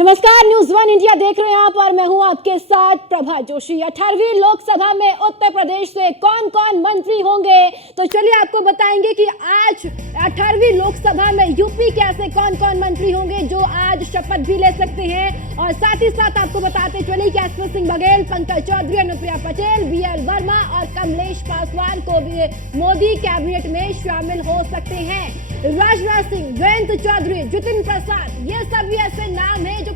नमस्कार, news one India देख रहे हैं आप और मैं हूं आपके साथ प्रभा जोशी। 18वीं लोकसभा में उत्तर प्रदेश से कौन कौन मंत्री होंगे, तो चलिए आपको बताएंगे कि आज 18वीं लोकसभा में यूपी के ऐसे कौन कौन मंत्री होंगे जो आज शपथ भी ले सकते हैं। और साथ ही साथ आपको बताते चलिए कि एसपी सिंह बघेल, पंकज चौधरी, अनुप्रिया पटेल, बीएल वर्मा और कमलेश पासवान को भी मोदी कैबिनेट में शामिल हो सकते हैं। राजनाथ सिंह, जयंत चौधरी, जितिन प्रसाद, ये सभी ऐसे नाम हैं जो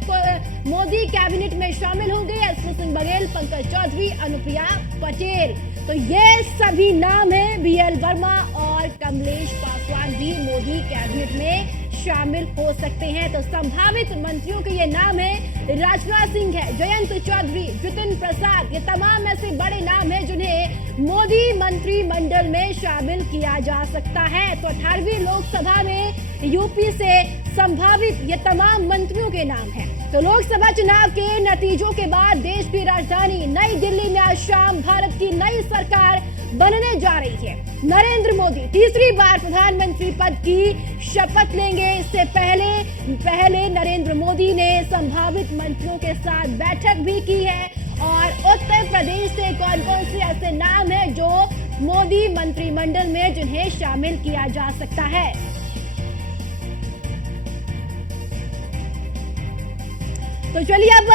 मोदी कैबिनेट में शामिल होंगे। एसपी सिंह बघेल, पंकज चौधरी, अनुप्रिया पटेल, तो ये सभी नाम हैं। बीएल वर्मा और कमलेश पासवान भी मोदी कैबिनेट में शामिल हो सकते हैं। तो संभावित मंत्रियों के ये नाम है, राजनाथ सिंह है, जयंत चौधरी, जितिन प्रसाद, ये तमाम ऐसे बड़े नाम हैं जिन्हें मोदी मंत्रिमंडल में शामिल किया जा सकता है। तो 18वीं लोकसभा में यूपी से संभावित ये तमाम मंत्रियों के नाम हैं। तो लोकसभा चुनाव के नतीजों के बाद देश की राजधानी नई दिल्ली में आज शाम भारत की नई सरकार बनने जा रही है। नरेंद्र मोदी तीसरी बार प्रधानमंत्री पद की शपथ लेंगे। इससे पहले नरेंद्र मोदी ने संभावित मंत्रियों के साथ बैठक भी की है। और उत्तर प्रदेश से कौन कौन से ऐसे नाम हैं जो मोदी मंत्रिमंडल में जिन्हें शामिल किया जा सकता है। तो चलिए अब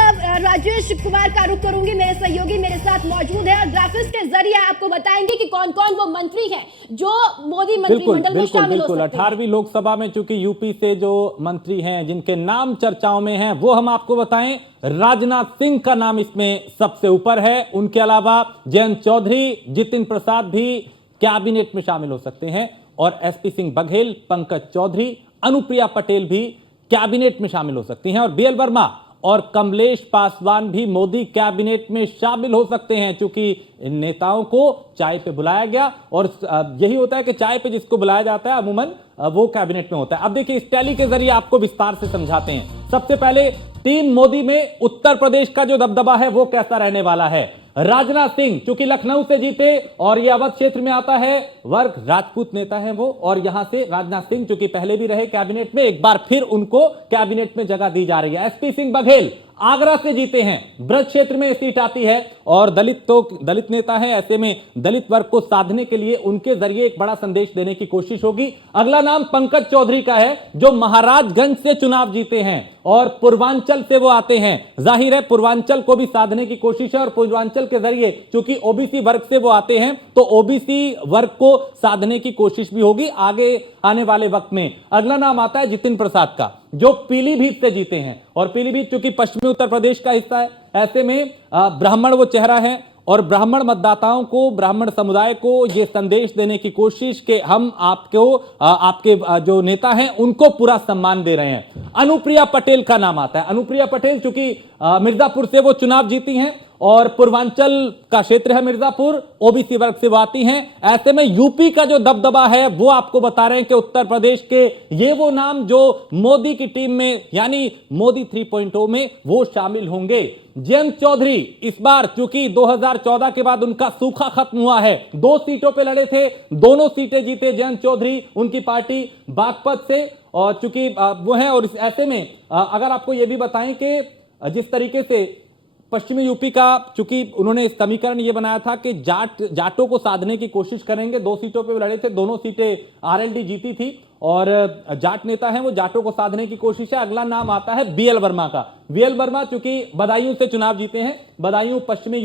राजेश कुमार का रुख करूंगी, मेरे सहयोगी मेरे साथ मौजूद है और ग्राफिक्स के जरिए आपको बताएंगे कि कौन कौन वो मंत्री हैं जो मोदी मंत्रिमंडल में शामिल हो सकते हैं। 18वीं लोकसभा में चूंकि यूपी से जो मंत्री हैं जिनके नाम चर्चाओं में हैं वो हम आपको बताएं। राजनाथ सिंह का नाम इसमें सबसे ऊपर है। उनके अलावा जयंत चौधरी, जितिन प्रसाद भी कैबिनेट में शामिल हो सकते हैं और एसपी सिंह बघेल, पंकज चौधरी, अनुप्रिया पटेल भी कैबिनेट में शामिल हो सकती हैं और बीएल वर्मा और कमलेश पासवान भी मोदी कैबिनेट में शामिल हो सकते हैं। चूंकि नेताओं को चाय पे बुलाया गया और यही होता है कि चाय पे जिसको बुलाया जाता है अमूमन वो कैबिनेट में होता है। अब देखिए इस टैली के जरिए आपको विस्तार से समझाते हैं। सबसे पहले टीम मोदी में उत्तर प्रदेश का जो दबदबा है वो कैसा रहने वाला है। राजनाथ सिंह चूंकि लखनऊ से जीते और ये अवध क्षेत्र में आता है, वर्ग राजपूत नेता है वो, और यहां से राजनाथ सिंह चूंकि पहले भी रहे कैबिनेट में, एक बार फिर उनको कैबिनेट में जगह दी जा रही है। एसपी सिंह बघेल आगरा से जीते हैं, ब्रज क्षेत्र में सीट आती है और दलित नेता है, ऐसे में दलित वर्ग को साधने के लिए उनके जरिए एक बड़ा संदेश देने की कोशिश होगी। अगला नाम पंकज चौधरी का है जो महाराजगंज से चुनाव जीते हैं और पूर्वांचल से वो आते हैं। जाहिर है पूर्वांचल को भी साधने की कोशिश है और पूर्वांचल के जरिए चूंकि ओबीसी वर्ग से वो आते हैं तो ओबीसी वर्ग को साधने की कोशिश भी होगी आगे आने वाले वक्त में। अगला नाम आता है जितिन प्रसाद का जो पीलीभीत से जीते हैं और पीलीभीत चूंकि पश्चिमी उत्तर प्रदेश का हिस्सा है, ऐसे में ब्राह्मण वो चेहरा है और ब्राह्मण मतदाताओं को, ब्राह्मण समुदाय को यह संदेश देने की कोशिश कि हम आपके जो नेता हैं उनको पूरा सम्मान दे रहे हैं। अनुप्रिया पटेल का नाम आता है। अनुप्रिया पटेल चूंकि मिर्जापुर से वो चुनाव जीती हैं और पूर्वांचल का क्षेत्र है मिर्जापुर, ओबीसी वर्ग से वो आती हैं। ऐसे में यूपी का जो दबदबा है वो आपको बता रहे हैं कि उत्तर प्रदेश के ये वो नाम जो मोदी की टीम में यानी मोदी 3.0 में वो शामिल होंगे। जयंत चौधरी इस बार चूंकि 2014 के बाद उनका सूखा खत्म हुआ है, 2 सीटों पे लड़े थे, दोनों सीटें जीते जयंत चौधरी, उनकी पार्टी बागपत से, और चूंकि वो है। और ऐसे में अगर आपको ये भी बताएं कि जिस तरीके से पश्चिमी यूपी का चूंकि उन्होंने समीकरण ये बनाया था कि जाटों को साधने की कोशिश करेंगे, 2 सीटों पे लड़े थे, दोनों सीटें आरएलडी जीती थी और जाट नेता हैं वो जाटों को साधने की कोशिश है। अगला नाम आता है बीएल वर्मा का। बीएल वर्मा चूंकि बदायूं से चुनाव जीते हैं, बदायूं पश्चिमी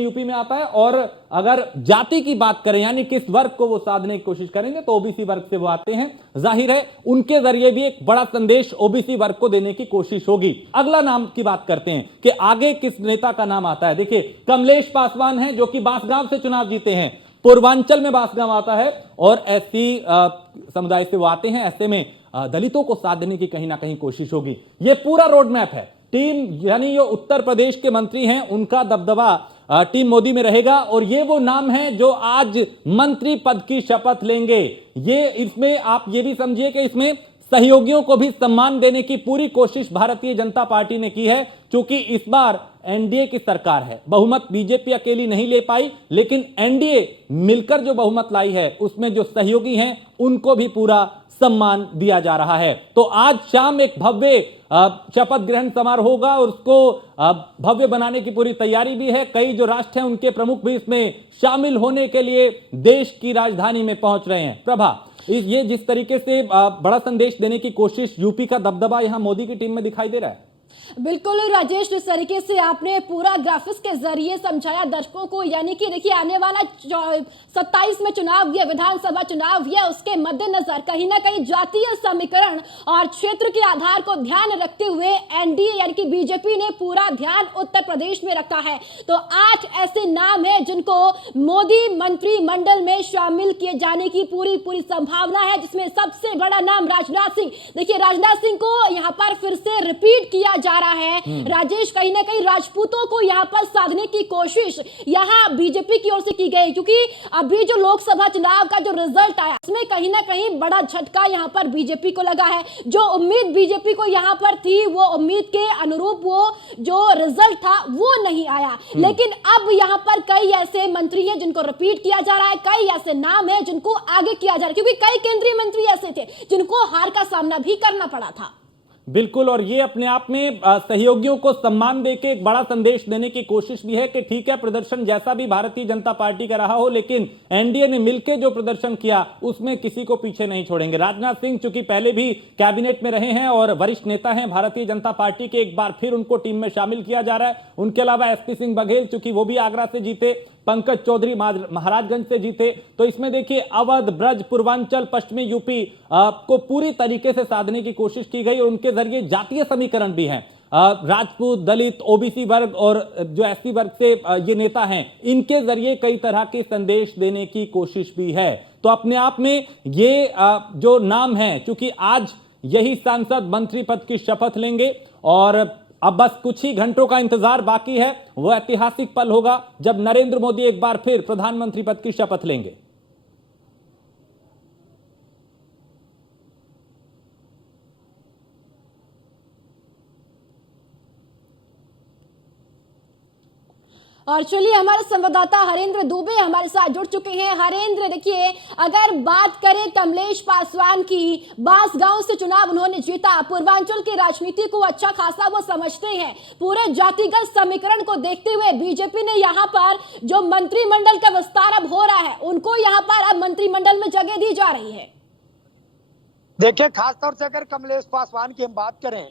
यूपी में आता है और अगर जाति की बात करें यानी किस वर्ग को वो साधने की कोशिश करेंगे तो ओबीसी वर्ग से वो आते हैं। जाहिर है उनके जरिए भी एक बड़ा संदेश ओबीसी वर्ग को देने की कोशिश होगी। अगला नाम की बात करते हैं कि आगे किस नेता का नाम आता है। देखिए कमलेश पासवान है जो कि बांसगांव से चुनाव जीते हैं, पूर्वांचल में बांसगांव आता है और एससी समुदाय से वो आते हैं। ऐसे में दलितों को साधने की कहीं ना कहीं कोशिश होगी। ये पूरा रोड मैप है। टीम यानी जो उत्तर प्रदेश के मंत्री हैं उनका दबदबा टीम मोदी में रहेगा और ये वो नाम हैं जो आज मंत्री पद की शपथ लेंगे। ये इसमें आप ये भी समझिए कि इसमें सहयोगियों को भी सम्मान देने की पूरी कोशिश भारतीय जनता पार्टी ने की है। क्योंकि इस बार एनडीए की सरकार है, बहुमत बीजेपी अकेली नहीं ले पाई, लेकिन एनडीए मिलकर जो बहुमत लाई है उसमें जो सहयोगी हैं उनको भी पूरा सम्मान दिया जा रहा है। तो आज शाम एक भव्य शपथ ग्रहण समारोह होगा और उसको भव्य बनाने की पूरी तैयारी भी है। कई जो राष्ट्र हैं उनके प्रमुख भी इसमें शामिल होने के लिए देश की राजधानी में पहुंच रहे हैं। प्रभा, ये जिस तरीके से बड़ा संदेश देने की कोशिश, यूपी का दबदबा यहां मोदी की टीम में दिखाई दे रहा है। बिल्कुल राजेश, जिस तरीके से आपने पूरा ग्राफिक्स के जरिए समझाया दर्शकों को, यानी कि देखिए आने वाला 27 में चुनाव या विधानसभा चुनाव या उसके मद्देनजर कहीं ना कहीं जातीय समीकरण और क्षेत्र के आधार को ध्यान रखते हुए एनडीए यानी कि बीजेपी ने पूरा ध्यान उत्तर प्रदेश में रखा है। तो 8 ऐसे नाम हैं जिनको मोदी मंत्रिमंडल में शामिल किए जाने की पूरी संभावना है, जिसमें सबसे बड़ा नाम राजनाथ सिंह। देखिए राजनाथ सिंह को यहां पर फिर से रिपीट किया जा रहा है। राजेश, कहीं ना कहीं राजपूतों को यहां पर साधने की कोशिश यहां बीजेपी की ओर से की गई, क्योंकि अभी जो लोकसभा चुनाव का जो रिजल्ट आया उसमें कहीं ना कहीं बड़ा झटका यहां पर बीजेपी को लगा है। जो उम्मीद बीजेपी को यहां पर थी वो उम्मीद के अनुरूप वो जो रिजल्ट था वो नहीं आया। लेकिन अब यहां पर कई ऐसे मंत्री हैं जिनको रिपीट किया जा रहा है, कई ऐसे नाम हैं जिनको आगे किया जा रहा है, क्योंकि कई केंद्रीय मंत्री ऐसे थे जिनको हार का सामना भी करना पड़ा था। बिल्कुल, और ये अपने आप में सहयोगियों को सम्मान देके एक बड़ा संदेश देने की कोशिश भी है कि ठीक है, प्रदर्शन जैसा भी भारतीय जनता पार्टी का रहा हो, लेकिन एनडीए ने मिलकर जो प्रदर्शन किया उसमें किसी को पीछे नहीं छोड़ेंगे। राजनाथ सिंह चूंकि पहले भी कैबिनेट में रहे हैं और वरिष्ठ नेता हैं भारतीय जनता पार्टी के, एक बार फिर उनको टीम में शामिल किया जा रहा है। उनके अलावा एसपी सिंह बघेल, चूंकि वो भी आगरा से जीते, पंकज चौधरी महाराजगंज से जीते, तो इसमें देखिए अवध, ब्रज, पूर्वांचल, पश्चिमी यूपी को पूरी तरीके से साधने की कोशिश की गई और उनके जरिए जातीय समीकरण भी है। राजपूत, दलित, ओबीसी वर्ग और जो एससी वर्ग से ये नेता हैं, इनके जरिए कई तरह के संदेश देने की कोशिश भी है। तो अपने आप में ये जो नाम है, चूंकि आज यही सांसद मंत्री पद की शपथ लेंगे और अब बस कुछ ही घंटों का इंतजार बाकी है। वो ऐतिहासिक पल होगा जब नरेंद्र मोदी एक बार फिर प्रधानमंत्री पद की शपथ लेंगे। और चलिए हमारे संवाददाता हरेंद्र दुबे हमारे साथ जुड़ चुके हैं। हरेंद्र, देखिए अगर बात करें कमलेश पासवान की, बांसगांव से चुनाव उन्होंने जीता, पूर्वांचल की राजनीति को अच्छा खासा वो समझते हैं। पूरे जातिगत समीकरण को देखते हुए बीजेपी ने यहाँ पर जो मंत्रिमंडल का विस्तार अब हो रहा है, उनको यहाँ पर अब मंत्रिमंडल में जगह दी जा रही है। देखिए, खासतौर से अगर कमलेश पासवान की हम बात करें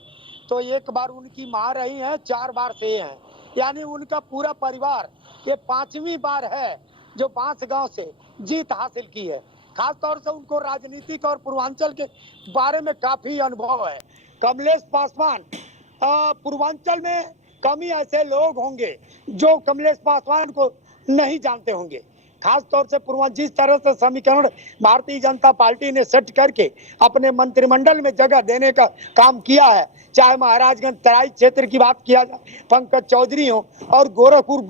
तो एक बार उनकी मां रही है, 4 बार से हैं, यानी उनका पूरा परिवार ये 5वीं बार है जो बांसगांव से जीत हासिल की है। खासतौर से उनको राजनीतिक और पूर्वांचल के बारे में काफी अनुभव है। कमलेश पासवान, पूर्वांचल में कम ही ऐसे लोग होंगे जो कमलेश पासवान को नहीं जानते होंगे। खास तौर से पूर्वांचल जिस तरह से समीकरण भारतीय जनता पार्टी ने सेट करके अपने मंत्रिमंडल में जगह देने का काम किया है, चाहे महाराजगंज तराई क्षेत्र की बात किया जाए, पंकज चौधरी हो, और गोरखपुर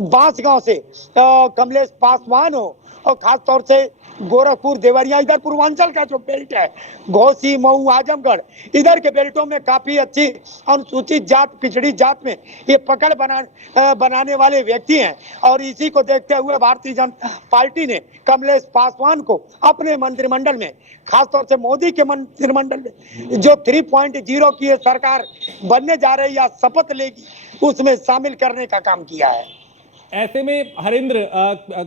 बांसगांव से कमलेश पासवान हो, और खास तौर से गोरखपुर, देवरिया, इधर पूर्वांचल का जो बेल्ट है, घोसी, मऊ, आजमगढ़, इधर के बेल्टों में काफी अच्छी अनुसूचित जात, पिछड़ी जात में ये पकड़ बनाने वाले व्यक्ति हैं। और इसी को देखते हुए भारतीय जनता पार्टी ने कमलेश पासवान को अपने मंत्रिमंडल में, खासतौर से मोदी के मंत्रिमंडल में जो 3.0 की सरकार बनने जा रही या शपथ लेगी, उसमें शामिल करने का काम किया है। ऐसे में हरेंद्र,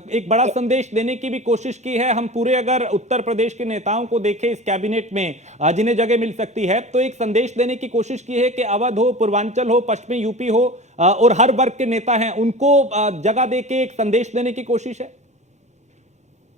एक बड़ा संदेश देने की भी कोशिश की है। हम पूरे अगर उत्तर प्रदेश के नेताओं को देखें इस कैबिनेट में जिन्हें जगह मिल सकती है, तो एक संदेश देने की कोशिश की है कि अवध हो, पूर्वांचल हो, पश्चिमी यूपी हो, और हर वर्ग के नेता हैं उनको जगह देके एक संदेश देने की कोशिश है।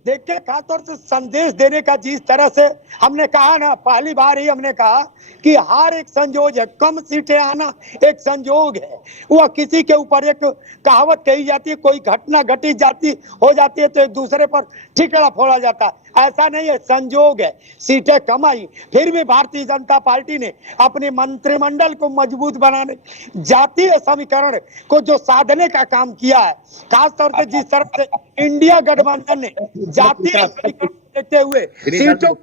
देखिए, खासतौर से संदेश देने का जिस तरह से हमने कहा ना, पहली बार ही हमने कहा कि हार एक संयोग है, कम सीटें आना एक संयोग है। वह किसी के ऊपर एक कहावत कही जाती है, कोई घटना घटी जाती हो जाती है तो एक दूसरे पर ठिकरा फोड़ा जाता है, ऐसा नहीं है, संयोग है। सीटें कम आई, फिर भी भारतीय जनता पार्टी ने अपने मंत्रिमंडल को मजबूत बनाने, जातीय समीकरण को जो साधने का काम किया है, खासतौर से जिस तरह से इंडिया गठबंधन ने जातीय समीकरण देखते हुए सीटों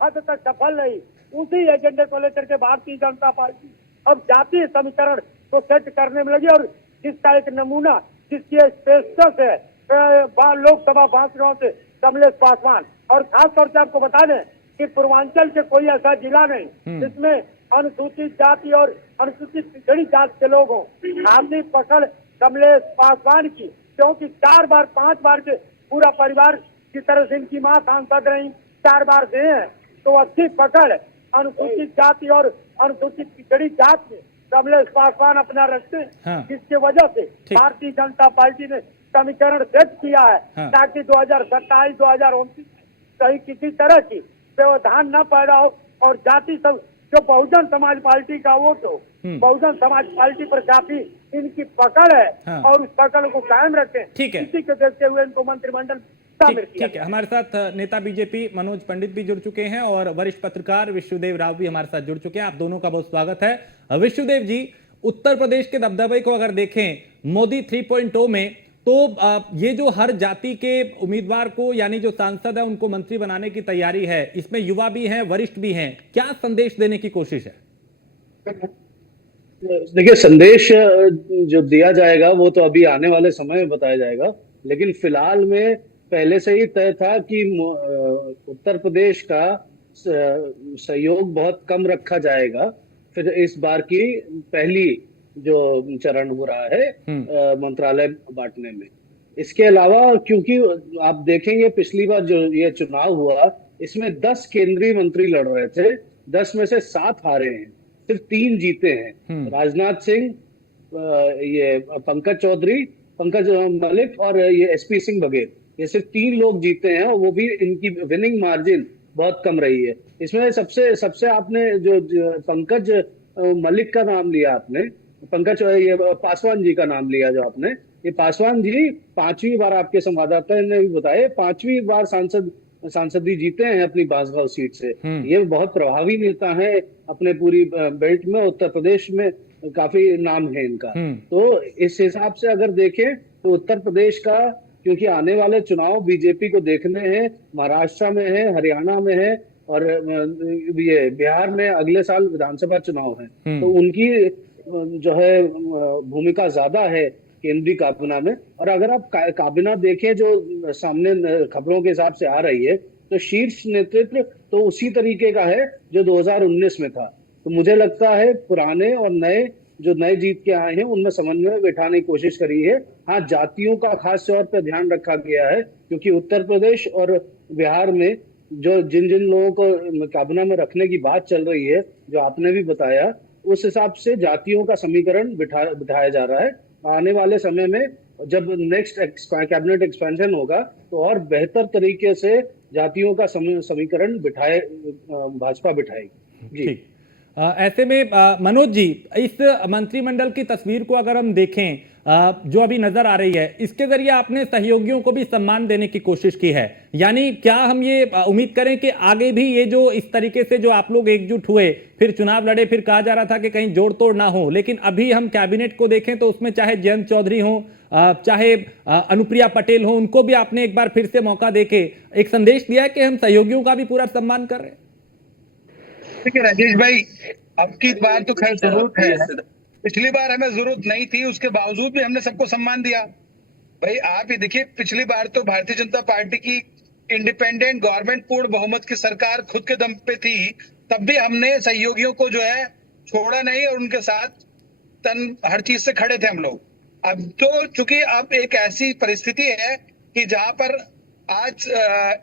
हद तक सफल रही, उसी एजेंडे को लेकर के भारतीय जनता पार्टी अब जातीय समीकरण को सेट करने में लगी। और जिसका एक नमूना, जिसकी पेशकश है लोकसभा भाषणों से कमलेश पासवान। और खास तौर से आपको बता दें कि पूर्वांचल के कोई ऐसा जिला नहीं जिसमें अनुसूचित जाति और अनुसूचित पिछड़ी जाति के लोग हों। खासी पकड़ कमलेश पासवान की, क्योंकि 4 बार 5 बार के पूरा परिवार की तरह से इनकी मां सांसद रही, 4 बार से हैं, तो अच्छी पकड़ अनुसूचित जाति और अनुसूचित पिछड़ी जाति में कमलेश पासवान अपना रखते हैं। हाँ। जिसकी वजह से भारतीय जनता पार्टी ने समीकरण सेट किया है ताकि 2027-2029 कहीं किसी तरह की व्यवधान न पैदा हो और जाति सब जो बहुजन समाज पार्टी का वोट हो, बहुजन समाज पार्टी पर काफी इनकी पकड़ है और उस पकड़ को कायम रखें। ठीक है। इसी को देखते हुए इनको मंत्रिमंडल शामिल किया। ठीक है, हमारे साथ नेता बीजेपी मनोज पंडित भी जुड़ चुके हैं और वरिष्ठ पत्रकार विष्णुदेव राव भी हमारे साथ जुड़ चुके हैं। आप दोनों का बहुत स्वागत है। विष्णुदेव जी, उत्तर प्रदेश के दबदबे को अगर देखें मोदी 3.0 में, तो ये जो हर जाति के उम्मीदवार को यानी जो सांसद है उनको मंत्री बनाने की तैयारी है, इसमें युवा भी हैं, वरिष्ठ भी हैं, क्या संदेश देने की कोशिश है? देखिए, संदेश जो दिया जाएगा वो तो अभी आने वाले समय में बताया जाएगा, लेकिन फिलहाल में पहले से ही तय था कि उत्तर प्रदेश का सहयोग बहुत कम रखा जाएगा। फिर इस बार की पहली जो चरण हो रहा है मंत्रालय बांटने में। इसके अलावा क्योंकि आप देखेंगे पिछली बार जो ये चुनाव हुआ इसमें 10 केंद्रीय मंत्री लड़ रहे थे, 10 में से 7 हारे हैं, सिर्फ 3 जीते हैं। राजनाथ सिंह, ये पंकज मलिक और ये एसपी सिंह बघेल, ये सिर्फ 3 लोग जीते हैं और वो भी इनकी विनिंग मार्जिन बहुत कम रही है। इसमें सबसे आपने जो पंकज मलिक का नाम लिया, आपने ये पासवान जी का नाम लिया जो आपने, ये पासवान जी 5वीं बार, आपके संवाददाता ने भी बताया, 5वीं बार सांसदी जीते हैं अपनी बांसगांव सीट से। ये बहुत प्रभावी नेता है अपने पूरी बेल्ट में, उत्तर प्रदेश में काफी नाम है इनका। तो इस हिसाब से अगर देखें तो उत्तर प्रदेश का, क्योंकि आने वाले चुनाव बीजेपी को देखने हैं, महाराष्ट्र में है, हरियाणा में है और ये बिहार में अगले साल विधानसभा चुनाव है, तो उनकी जो है भूमिका ज्यादा है केंद्रीय काबीना में। और अगर आप काबीना देखें जो सामने खबरों के हिसाब से आ रही है, तो शीर्ष नेतृत्व तो उसी तरीके का है जो 2019 में था। तो मुझे लगता है पुराने और नए जीत के आए हैं उनमें समन्वय बैठाने की कोशिश करी है। हाँ, जातियों का खास तौर पर ध्यान रखा गया है, क्योंकि उत्तर प्रदेश और बिहार में जो जिन लोगों को काबीना में रखने की बात चल रही है, जो आपने भी बताया, उस हिसाब से जातियों का समीकरण बिठाया जा रहा है। आने वाले समय में जब नेक्स्ट कैबिनेट एक्सपेंशन होगा तो और बेहतर तरीके से जातियों का समीकरण भाजपा बिठाएगी। जी। ऐसे में मनोज जी, इस मंत्रिमंडल की तस्वीर को अगर हम देखें जो अभी नजर आ रही है, इसके जरिए आपने सहयोगियों को भी सम्मान देने की कोशिश की है, यानी क्या हम ये उम्मीद करें कि आगे भी ये जो इस तरीके से जो आप लोग एकजुट हुए, फिर चुनाव लड़े, फिर कहा जा रहा था कि कहीं जोड़ तोड़ ना हो, लेकिन अभी हम कैबिनेट को देखें तो उसमें चाहे जयंत चौधरी हो, चाहे अनुप्रिया पटेल हो, उनको भी आपने एक बार फिर से मौका देके एक संदेश दिया है कि हम सहयोगियों का भी पूरा सम्मान कर रहे हैं? देखिए राजेश भाई, अब की बार तो खैर जरूरत है, पिछली बार हमें जरूरत नहीं थी, उसके बावजूद भी हमने सबको सम्मान दिया। भाई आप ही देखिए, पिछली बार तो भारतीय जनता पार्टी की इंडिपेंडेंट गवर्नमेंट पूर्ण बहुमत की सरकार खुद के दम पे थी, तब भी हमने सहयोगियों को जो है छोड़ा नहीं और उनके साथ हर चीज से खड़े थे हम लोग। अब तो चूंकि अब एक ऐसी परिस्थिति है कि जहां पर आज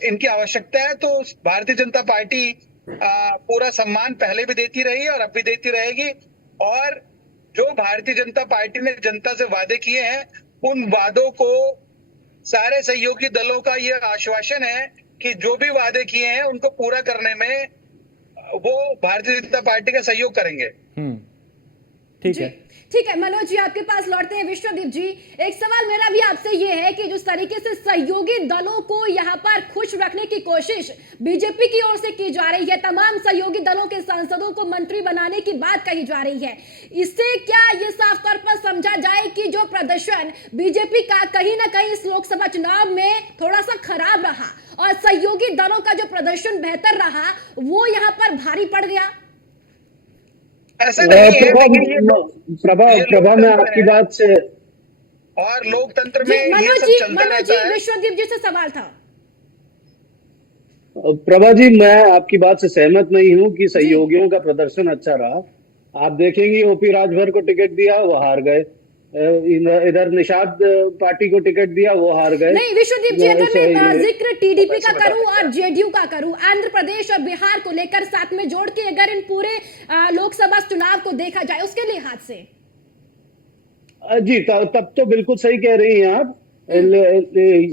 इनकी आवश्यकता है, तो भारतीय जनता पार्टी पूरा सम्मान पहले भी देती रही है और अब भी देती रहेगी। और जो भारतीय जनता पार्टी ने जनता से वादे किए हैं, उन वादों को सारे सहयोगी दलों का यह आश्वासन है कि जो भी वादे किए हैं उनको पूरा करने में वो भारतीय जनता पार्टी का सहयोग करेंगे। ठीक है मनोज जी, आपके पास लौटते हैं। विश्वदीप जी, एक सवाल मेरा भी आपसे ये है कि जिस तरीके से सहयोगी दलों को यहाँ पर खुश रखने की कोशिश बीजेपी की ओर से की जा रही है, तमाम सहयोगी दलों के सांसदों को मंत्री बनाने की बात कही जा रही है, इससे क्या ये साफ तौर पर समझा जाए कि जो प्रदर्शन बीजेपी का कहीं ना कहीं इस लोकसभा चुनाव में थोड़ा सा खराब रहा और सहयोगी दलों का जो प्रदर्शन बेहतर रहा वो यहाँ पर भारी पड़ गया? ऐसा नहीं है। प्रभा, मैं आपकी बात से और लोकतंत्र जी में ये मनोज सब जी, चलता मनोज जी, रहता है। विश्वदीप जी से सवाल था। प्रभा जी, मैं आपकी बात से सहमत नहीं हूं कि जी सहयोगियों का प्रदर्शन अच्छा रहा। आप देखेंगे ओपी राजभर को टिकट दिया, वो हार गए। इधर निषाद पार्टी को टिकट दिया, वो हार गए। नहीं विश्वदीप जी, अगर मैं ये जिक्र टीडीपी का वैसे बता करूं देंगे और आप। जेडीयू का करूं, आंध्र प्रदेश और बिहार को लेकर साथ में जोड़ के अगर इन पूरे लोकसभा चुनाव को देखा जाए उसके लिहाज से। जी, तब तो बिल्कुल सही कह रही हैं आप।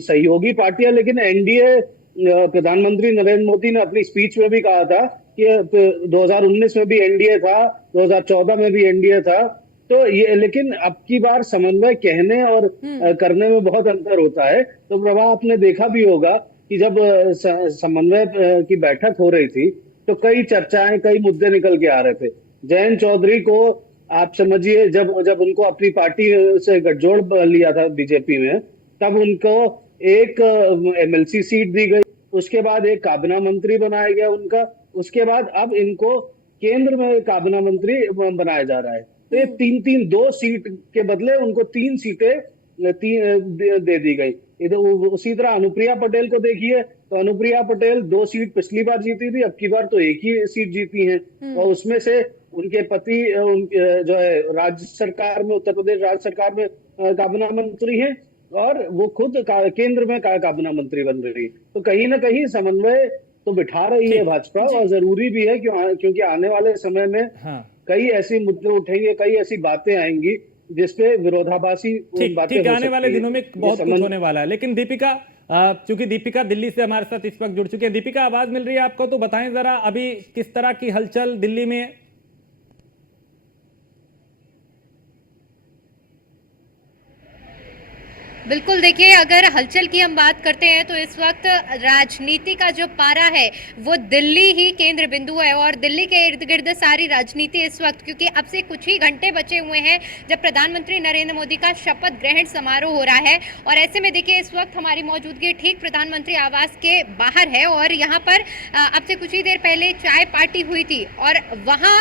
सहयोगी पार्टियां, लेकिन एनडीए, प्रधानमंत्री नरेंद्र मोदी ने अपनी स्पीच में भी कहा था कि 2019 में भी एनडीए था, 2014 में भी एनडीए था। तो ये, लेकिन अब की बार समन्वय कहने और करने में बहुत अंतर होता है। तो प्रभा, आपने देखा भी होगा कि जब समन्वय की बैठक हो रही थी तो कई चर्चाएं, कई मुद्दे निकल के आ रहे थे। जयंत चौधरी को आप समझिए, जब जब उनको अपनी पार्टी से गठजोड़ लिया था बीजेपी में, तब उनको एक एमएलसी सीट दी गई, उसके बाद एक काबिना मंत्री बनाया गया उनका, उसके बाद अब इनको केंद्र में काबिना मंत्री बनाया जा रहा है। तो ये तीन तीन, 2 सीट के बदले उनको 3 सीटें दे दी गई। इधर उसी तरह अनुप्रिया पटेल को देखिए, तो अनुप्रिया पटेल 2 सीट पिछली बार जीती थी, अब की बार तो एक ही सीट जीती है। और उसमें से उनके पति जो है राज्य सरकार में, उत्तर प्रदेश राज्य सरकार में काबिना मंत्री हैं, और वो खुद केंद्र में काबिना मंत्री बन रही है। तो कहीं ना कहीं समन्वय तो बिठा रही है भाजपा, और जरूरी भी है क्योंकि आने वाले समय में हाँ कई ऐसे मुद्दे उठेंगे, कई ऐसी बातें आएंगी जिसपे विरोधाभासी ठीक बातें ठीक, हो आने वाले सकती दिनों में है। बहुत कुछ होने वाला है। लेकिन दीपिका, चूंकि दीपिका दिल्ली से हमारे साथ इस वक्त जुड़ चुकी है, दीपिका आवाज मिल रही है आपको? तो बताएं जरा अभी किस तरह की हलचल दिल्ली में है? बिल्कुल, देखिए अगर हलचल की हम बात करते हैं तो इस वक्त राजनीति का जो पारा है वो दिल्ली ही केंद्र बिंदु है, और दिल्ली के इर्द गिर्द सारी राजनीति इस वक्त, क्योंकि अब से कुछ ही घंटे बचे हुए हैं जब प्रधानमंत्री नरेंद्र मोदी का शपथ ग्रहण समारोह हो रहा है। और ऐसे में देखिए इस वक्त हमारी मौजूदगी ठीक प्रधानमंत्री आवास के बाहर है, और यहाँ पर अब से कुछ ही देर पहले चाय पार्टी हुई थी, और वहाँ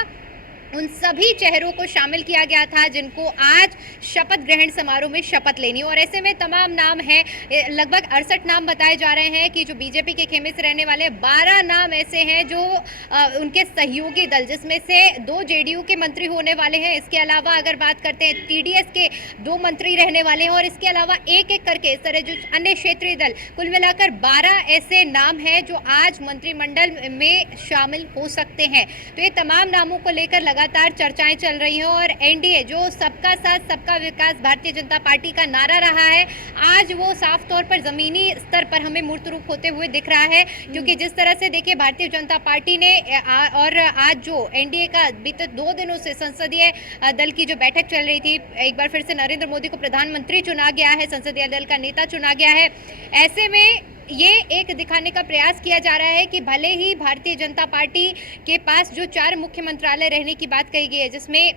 उन सभी चेहरों को शामिल किया गया था जिनको आज शपथ ग्रहण समारोह में शपथ लेनी। और ऐसे में तमाम नाम हैं, लगभग 68 नाम बताए जा रहे हैं कि जो बीजेपी के खेमे से रहने वाले 12 नाम ऐसे हैं जो उनके सहयोगी दल, जिसमें से 2 जेडीयू के मंत्री होने वाले हैं। इसके अलावा अगर बात करते हैं टीडीएस के 2 मंत्री रहने वाले हैं, और इसके अलावा एक एक करके इस तरह जो अन्य क्षेत्रीय दल, कुल मिलाकर 12 ऐसे नाम हैं जो आज मंत्रिमंडल में शामिल हो सकते हैं। तो ये तमाम नामों को लेकर लगातार चर्चाएं चल रही हैं, और एनडीए जो सबका साथ सबका विकास भारतीय जनता पार्टी का नारा रहा है, आज वो साफ तौर पर जमीनी स्तर पर हमें मूर्त रूप होते हुए दिख रहा है। क्योंकि जिस तरह से देखिए भारतीय जनता पार्टी ने और आज जो एनडीए का बीते 2 दिनों से संसदीय दल की जो बैठक चल रही थी, एक बार फिर से नरेंद्र मोदी को प्रधानमंत्री चुना गया है, संसदीय दल का नेता चुना गया है। ऐसे में ये एक दिखाने का प्रयास किया जा रहा है कि भले ही भारतीय जनता पार्टी के पास जो 4 मुख्य मंत्रालय रहने की बात कही गई है, जिसमें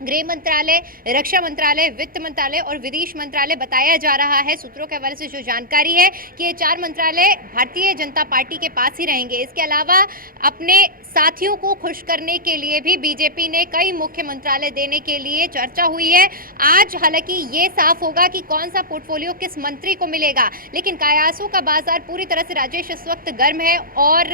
गृह मंत्रालय, रक्षा मंत्रालय, वित्त मंत्रालय और विदेश मंत्रालय बताया जा रहा है, सूत्रों के हवाले से जो जानकारी है कि ये 4 मंत्रालय भारतीय जनता पार्टी के पास ही रहेंगे। इसके अलावा अपने साथियों को खुश करने के लिए भी बीजेपी ने कई मुख्य मंत्रालय देने के लिए चर्चा हुई है। आज हालांकि ये साफ होगा कि कौन सा पोर्टफोलियो किस मंत्री को मिलेगा, लेकिन कयासों का बाजार पूरी तरह से राजेश इस वक्त गर्म है, और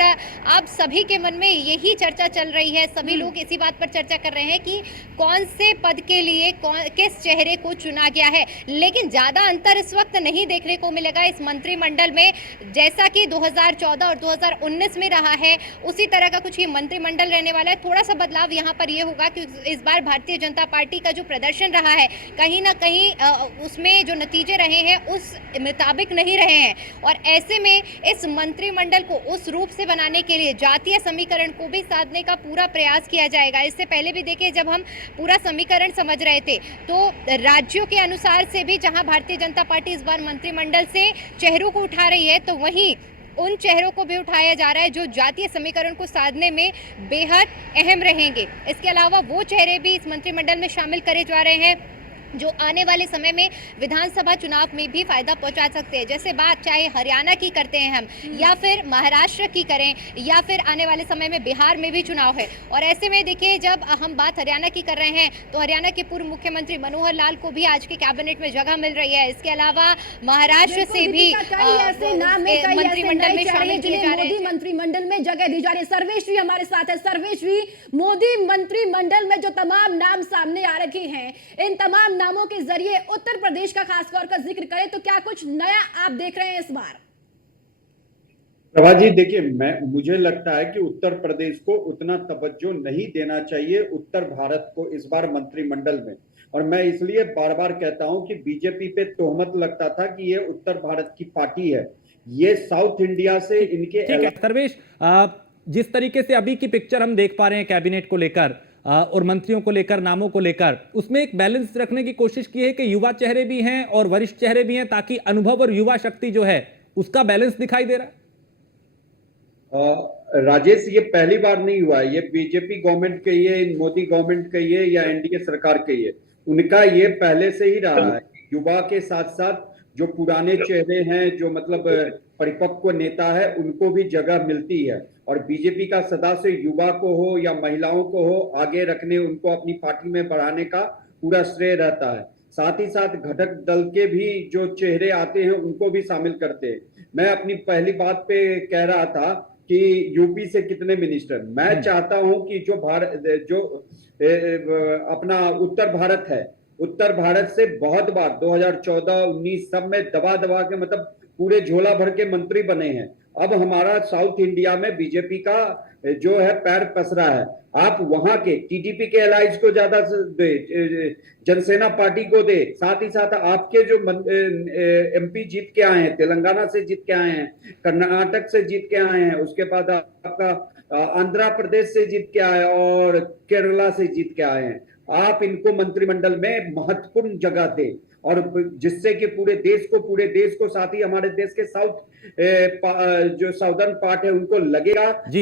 अब सभी के मन में यही चर्चा चल रही है। सभी लोग इसी बात पर चर्चा कर रहे हैं कि कौन से पद के लिए किस चेहरे को चुना गया है। लेकिन ज्यादा अंतर इस वक्त नहीं देखने को मिलेगा इस मंत्रिमंडल में, जैसा कि 2014 और 2019 में रहा है, उसी तरह का कुछ ही मंत्रिमंडल रहने वाला है। थोड़ा सा बदलाव यहाँ पर यह होगा कि इस बार भारतीय जनता पार्टी का जो प्रदर्शन रहा है, कहीं ना कहीं उसमें जो नतीजे रहे हैं उस मुताबिक नहीं रहे हैं, और ऐसे में इस मंत्रिमंडल को उस रूप से बनाने के लिए जातीय समीकरण को भी साधने का पूरा प्रयास किया जाएगा। इससे पहले भी देखिए जब हम पूरा समीकरण समझ रहे थे तो राज्यों के अनुसार से भी जहां भारतीय जनता पार्टी इस बार मंत्रिमंडल से चेहरों को उठा रही है, तो वहीं उन चेहरों को भी उठाया जा रहा है जो जातीय समीकरण को साधने में बेहद अहम रहेंगे। इसके अलावा वो चेहरे भी इस मंत्रिमंडल में शामिल करे जा रहे हैं जो आने वाले समय में विधानसभा चुनाव में भी फायदा पहुंचा सकते हैं। जैसे बात चाहे हरियाणा की करते हैं हम, या फिर महाराष्ट्र की करें, या फिर आने वाले समय में बिहार में भी चुनाव है। और ऐसे में देखिए, जब हम बात हरियाणा की कर रहे हैं तो हरियाणा के पूर्व मुख्यमंत्री मनोहर लाल को भी आज के कैबिनेट में जगह मिल रही है। इसके अलावा महाराष्ट्र से भी मंत्रिमंडल में शामिल किए जा रहे हैं। मंत्रिमंडल में जगह दी जा रही है। सर्वेश्वरी हमारे साथ है। सर्वेश्वरी, मोदी मंत्रिमंडल में जो तमाम नाम सामने आ रखे हैं, इन तमाम नामों के जरिए उत्तर प्रदेश का खासतौर का जिक्र करें तो क्या कुछ नया आप देख रहे हैं इस बार? प्रभा जी, देखिए, मुझे लगता है कि उत्तर प्रदेश को उतना तवज्जो नहीं देना चाहिए उत्तर भारत को इस बार मंत्रिमंडल में। और मैं इसलिए बार बार कहता हूं कि बीजेपी पे तोहमत लगता था कि ये उत्तर भारत की पार्टी है, ये साउथ इंडिया से इनके। ठीक है सर्वेश, जिस तरीके से अभी की पिक्चर हम देख पा रहे हैं कैबिनेट को लेकर और मंत्रियों को लेकर, नामों को लेकर, उसमें एक बैलेंस रखने की कोशिश की है कि युवा चेहरे भी हैं और वरिष्ठ चेहरे भी हैं, ताकि अनुभव और युवा शक्ति जो है उसका बैलेंस दिखाई दे रहा है। राजेश, ये पहली बार नहीं हुआ है, ये बीजेपी गवर्नमेंट के ये, मोदी गवर्नमेंट के ये, या एनडीए सरकार के ये, उनका ये पहले से ही रहा है। युवा के साथ साथ जो पुराने चेहरे हैं, जो मतलब परिपक्व नेता है, उनको भी जगह मिलती है। और बीजेपी का सदा से युवा को हो या महिलाओं को हो, आगे रखने, उनको अपनी पार्टी में बढ़ाने का पूरा श्रेय रहता है। साथ ही साथ घटक दल के भी जो चेहरे आते हैं उनको भी शामिल करते हैं। मैं अपनी पहली बात पे कह रहा था कि यूपी से कितने मिनिस्टर, मैं चाहता हूं कि जो अपना उत्तर भारत है, उत्तर भारत से बहुत बार 2014, 19 सब में दबा दबा के मतलब पूरे झोला भर के मंत्री बने हैं। अब हमारा साउथ इंडिया में बीजेपी का जो है पैर पसरा है। आप वहां के टीडीपी के एलाइज को ज्यादा दे, जनसेना पार्टी को दे, साथ ही साथ आपके जो एमपी जीत के आए हैं, तेलंगाना से जीत के आए हैं, कर्नाटक से जीत के आए हैं, उसके बाद आपका आंध्र प्रदेश से जीत के आए और केरला से जीत के आए हैं। आप इनको मंत्रिमंडल में महत्वपूर्ण जगह दें, और जिससे कि पूरे देश को साथ ही हमारे देश के जो साउदर्न पार्ट है उनको लगेगा कि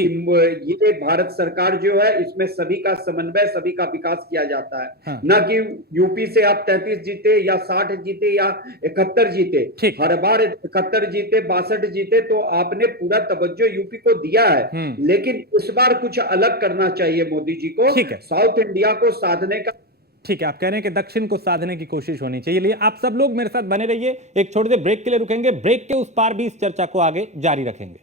ये भारत सरकार जो है, इसमें सभी का समन्वय, सभी का विकास किया जाता है। हाँ। ना कि यूपी से आप 33 जीते या 60 जीते या 71 जीते, हर बार 71 जीते, 62 जीते, तो आपने पूरा तवज्जो यूपी को दिया है। लेकिन इस बार कुछ अलग करना चाहिए मोदी जी को, साउथ इंडिया को साधने का। ठीक है, आप कह रहे हैं कि दक्षिण को साधने की कोशिश होनी चाहिए। लिए आप सब लोग मेरे साथ बने रहिए, एक छोटे से ब्रेक के लिए रुकेंगे, ब्रेक के उस पार भी इस चर्चा को आगे जारी रखेंगे।